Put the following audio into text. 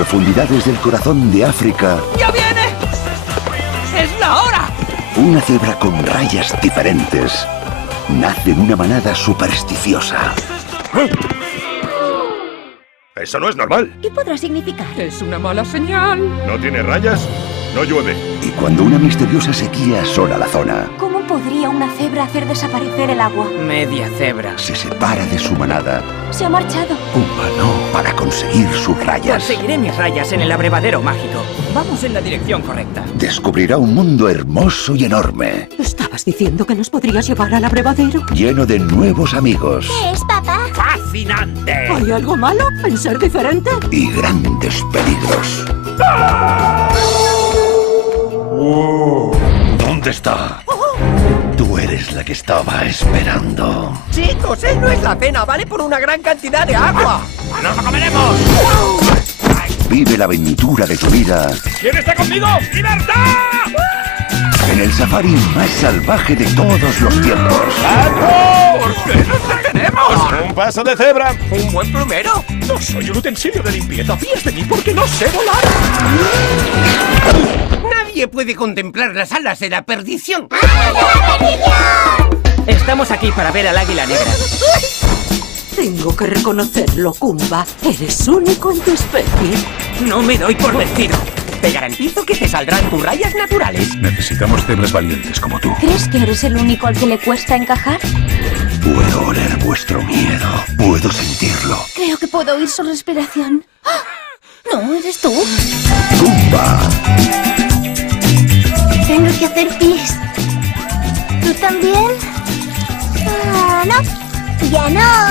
profundidades del corazón de África, ¡Ya viene! ¡Es la hora! una cebra con rayas diferentes nace en una manada supersticiosa. Eso no es normal. ¿Qué podrá significar? Es una mala señal. No tiene rayas, no llueve. Y cuando una misteriosa sequía asola la zona, ¿Cómo podría una cebra hacer desaparecer el agua? Media cebra. se separa de su manada, Se ha marchado. humano, para conseguir sus rayas. Conseguiré mis rayas en el abrevadero mágico. Vamos en la dirección correcta. Descubrirá un mundo hermoso y enorme, ¿Estabas diciendo que nos podrías llevar al abrevadero? lleno de nuevos amigos ¿Qué es, papá? ¡Fascinante! ¿Hay algo malo en ser diferente? y grandes peligros. ¿Dónde está? Tú eres la que estaba esperando. Chicos, él no es la cena, vale por una gran cantidad de agua. ¡Nos lo comeremos! Vive la aventura de tu vida ¿Quién está conmigo? ¡Libertad! en el safari más salvaje de todos los tiempos. ¡Vamos! ¿Qué nos detenemos? ¡Un paso de cebra! ¿Un buen plumero? No soy un utensilio de limpieza. Fíes de mí porque no sé volar. Nadie puede contemplar las alas de la perdición. Estamos aquí para ver al águila negra. Tengo que reconocerlo, Kumba. Eres único en tu especie. No me doy por vencido. Te garantizo que te saldrán tus rayas naturales. Necesitamos cebras valientes como tú. ¿Crees que eres el único al que le cuesta encajar? Puedo oler vuestro miedo. Puedo sentirlo. Creo que puedo oír su respiración. ¡Ah! No, eres tú. ¡Kumba! Tengo que hacer pis. ¿Tú también? Ah, no. Ya no.